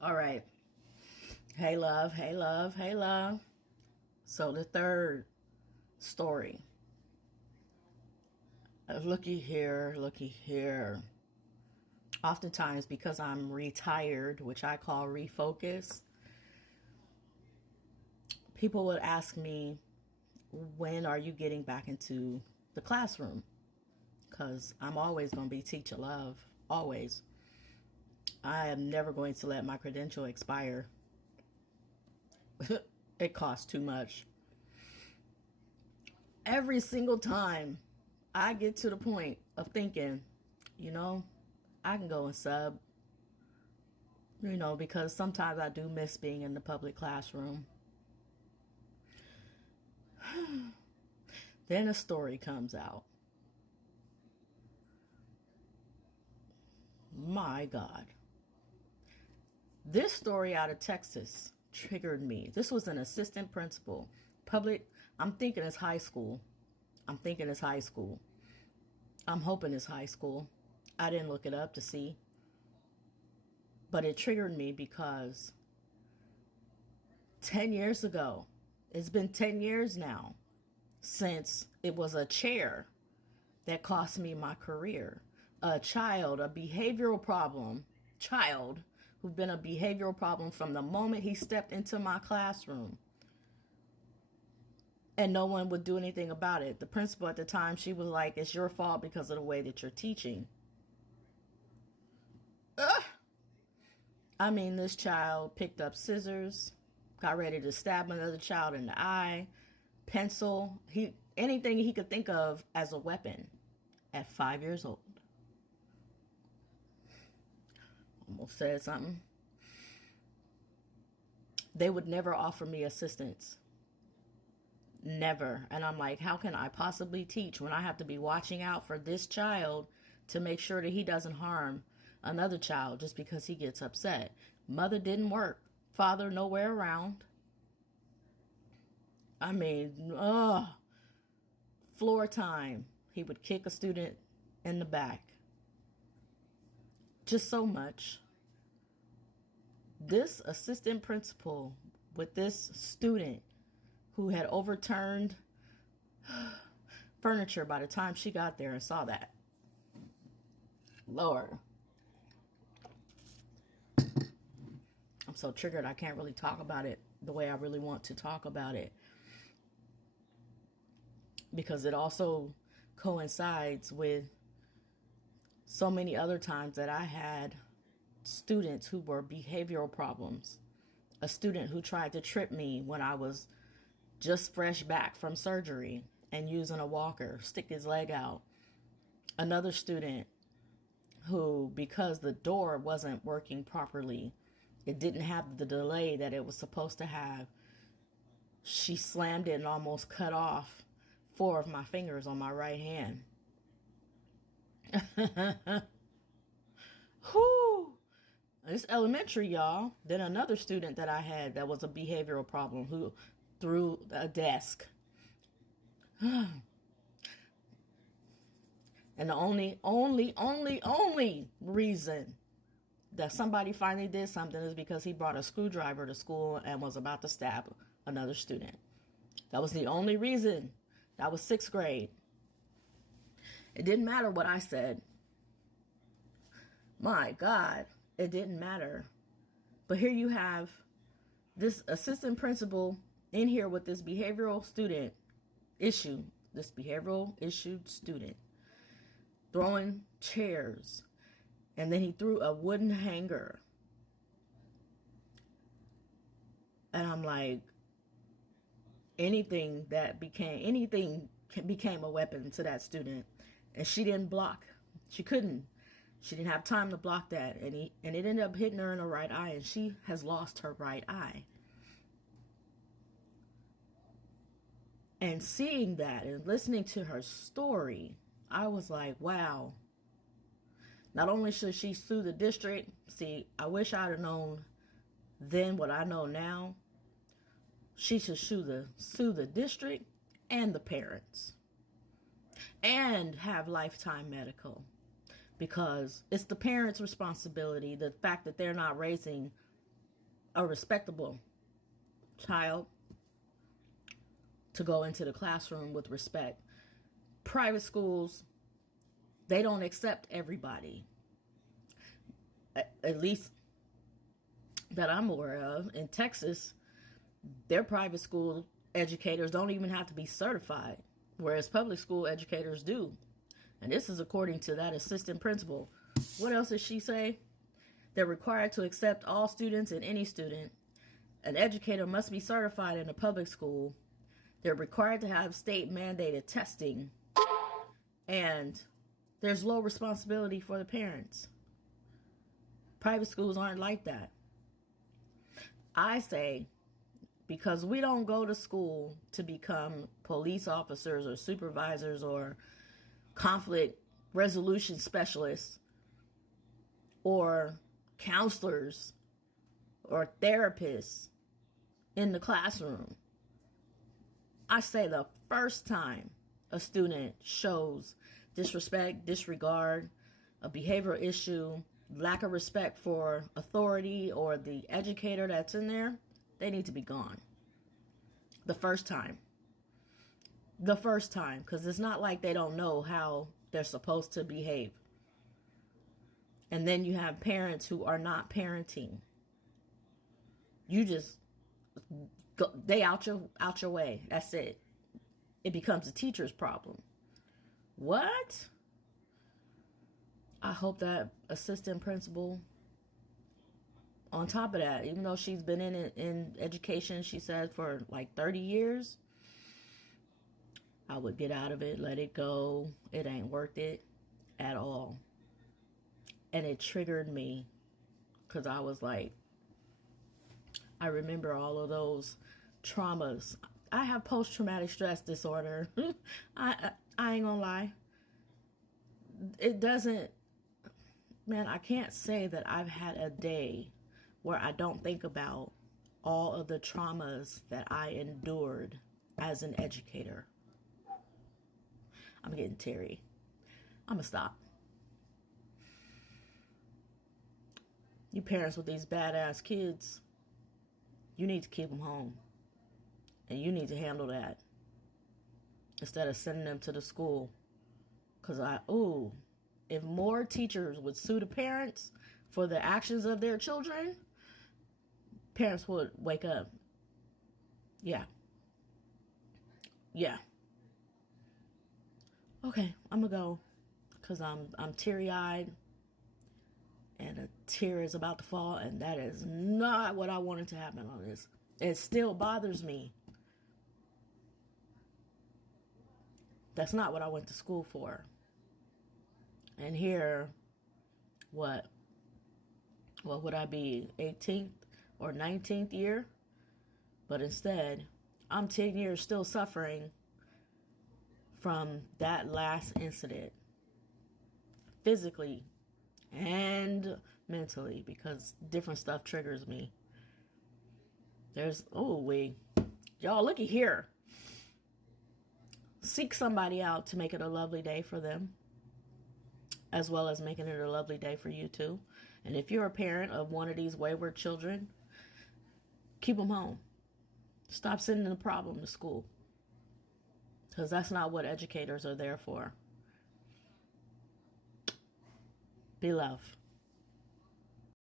All right. Hey, love. Hey, love. Hey, love. So, the third story. Looky here, looky here. Oftentimes, because I'm retired, which I call refocus, people would ask me, when are you getting back into the classroom? Because I'm always going to be teacher love. Always. I am never going to let my credential expire. It costs too much. Every single time I get to the point of thinking, I can go and sub, because sometimes I do miss being in the public classroom. Then a story comes out. My God. This story out of Texas triggered me. This was an assistant principal. I'm thinking it's high school. I'm hoping it's high school. I didn't look it up to see. But it triggered me because 10 years ago, it's been 10 years now since it was a chair that cost me my career. A behavioral child who'd been a behavioral problem from the moment he stepped into my classroom. And no one would do anything about it. The principal at the time, she was like, it's your fault because of the way that you're teaching. This child picked up scissors, got ready to stab another child in the eye, pencil, anything he could think of as a weapon at 5 years old. Almost said something. They would never offer me assistance. Never. And I'm like, how can I possibly teach when I have to be watching out for this child to make sure that he doesn't harm another child just because he gets upset? Mother didn't work. Father nowhere around. Floor time. He would kick a student in the back. Just so much. This assistant principal with this student who had overturned furniture by the time she got there and saw that. Lord. I'm so triggered I can't really talk about it the way I really want to talk about it. Because it also coincides with so many other times that I had students who were behavioral problems. A student who tried to trip me when I was just fresh back from surgery and using a walker, stick his leg out. Another student who, because the door wasn't working properly, it didn't have the delay that it was supposed to have, she slammed it and almost cut off 4 of my fingers on my right hand. Whew. It's elementary, y'all. Then another student that I had that was a behavioral problem who threw a desk. And the only reason that somebody finally did something is because he brought a screwdriver to school and was about to stab another student. That was the only reason. That was 6th grade. It didn't matter what I said. My God, it didn't matter. But here you have this assistant principal in here with this behavioral issued student throwing chairs. And then he threw a wooden hanger. And I'm like, anything became a weapon to that student. And she didn't block. She couldn't. She didn't have time to block that. And it ended up hitting her in the right eye. And she has lost her right eye. And seeing that and listening to her story, I was like, wow. Not only should she sue the district. See, I wish I'd have known then what I know now. She should sue the district and the parents. And have lifetime medical. Because it's the parents' responsibility, the fact that they're not raising a respectable child to go into the classroom with respect. Private schools, they don't accept everybody. At least that I'm aware of. In Texas, their private school educators don't even have to be certified, whereas public school educators do. And this is according to that assistant principal. What else did she say? They're required to accept all students and any student. An educator must be certified in a public school. They're required to have state mandated testing. And there's low responsibility for the parents. Private schools aren't like that. I say, because we don't go to school to become police officers or supervisors or conflict resolution specialists or counselors or therapists in the classroom. I say the first time a student shows disrespect, disregard, a behavioral issue, lack of respect for authority or the educator that's in there, they need to be gone. The first time. Because it's not like they don't know how they're supposed to behave. And then you have parents who are not parenting. You just go, they out your way. That's it. It becomes a teacher's problem. What? I hope that assistant principal, on top of that, even though she's been in education, she said, for like 30 years, I would get out of it, let it go. It ain't worth it at all. And it triggered me because I was like, I remember all of those traumas. I have post-traumatic stress disorder. I ain't gonna lie. It doesn't, man, I can't say that I've had a day where I don't think about all of the traumas that I endured as an educator. I'm getting teary. I'm gonna stop. You parents with these badass kids, you need to keep them home. And you need to handle that instead of sending them to the school. Because if more teachers would sue the parents for the actions of their children, parents would wake up. Yeah. Okay, I'm gonna go because I'm teary-eyed and a tear is about to fall, and that is not what I wanted to happen on this. It still bothers me. That's not what I went to school for. And here, what would I be, 18th or 19th year? But instead, I'm 10 years still suffering from that last incident, physically and mentally, because different stuff triggers me. Y'all looky here. Seek somebody out to make it a lovely day for them, as well as making it a lovely day for you too. And if you're a parent of one of these wayward children, keep them home. Stop sending the problem to school, because that's not what educators are there for. Be love.